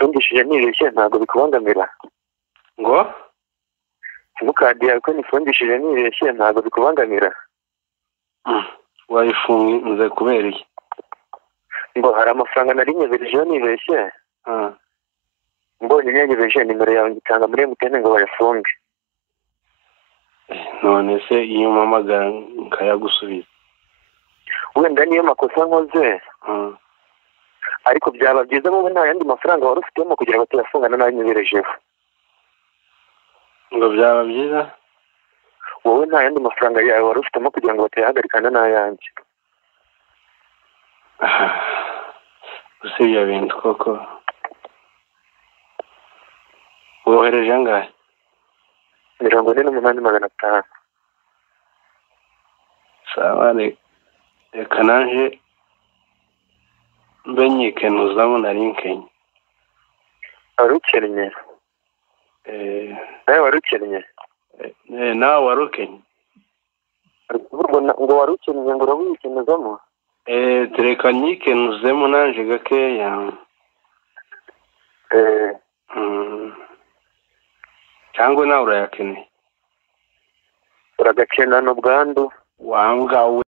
nifundishije nibeshye ntabwo bikubangamira ngo simukadi yawe ko nifundishije nibeshye ntabwo bikubangamira wayifunze kubera iki ngo hari amafaranga nari nyeberejeho nibeshye mbonye nyebereje nimero yawe ngitanga muri MTN ngo bayafunge none se iyo umpamagara nkayagusubiza wenda niyo makosa nkoze ariko byaba byiza wowe nta yandi mafaranga wari ufitemo kugira ngo tuyafungane nayo nyeberejeho ngo byaba byiza wowe nta yandi mafaranga yawe wari ufitemo kugira ngo batayahagarikane n'ayanjye usibye bintu koko wohereje angahe 48,500 sawa reka naje mbe nyikenuzamo nari nkennye wari ukennye nawe wari ukennye nawe wari ukennye ngo wari ukennye ngo urawikenuzamo tereka nyikenuzemo naje gakeya cyangwa nawe urayakeneye uragakenana ubwandu wanga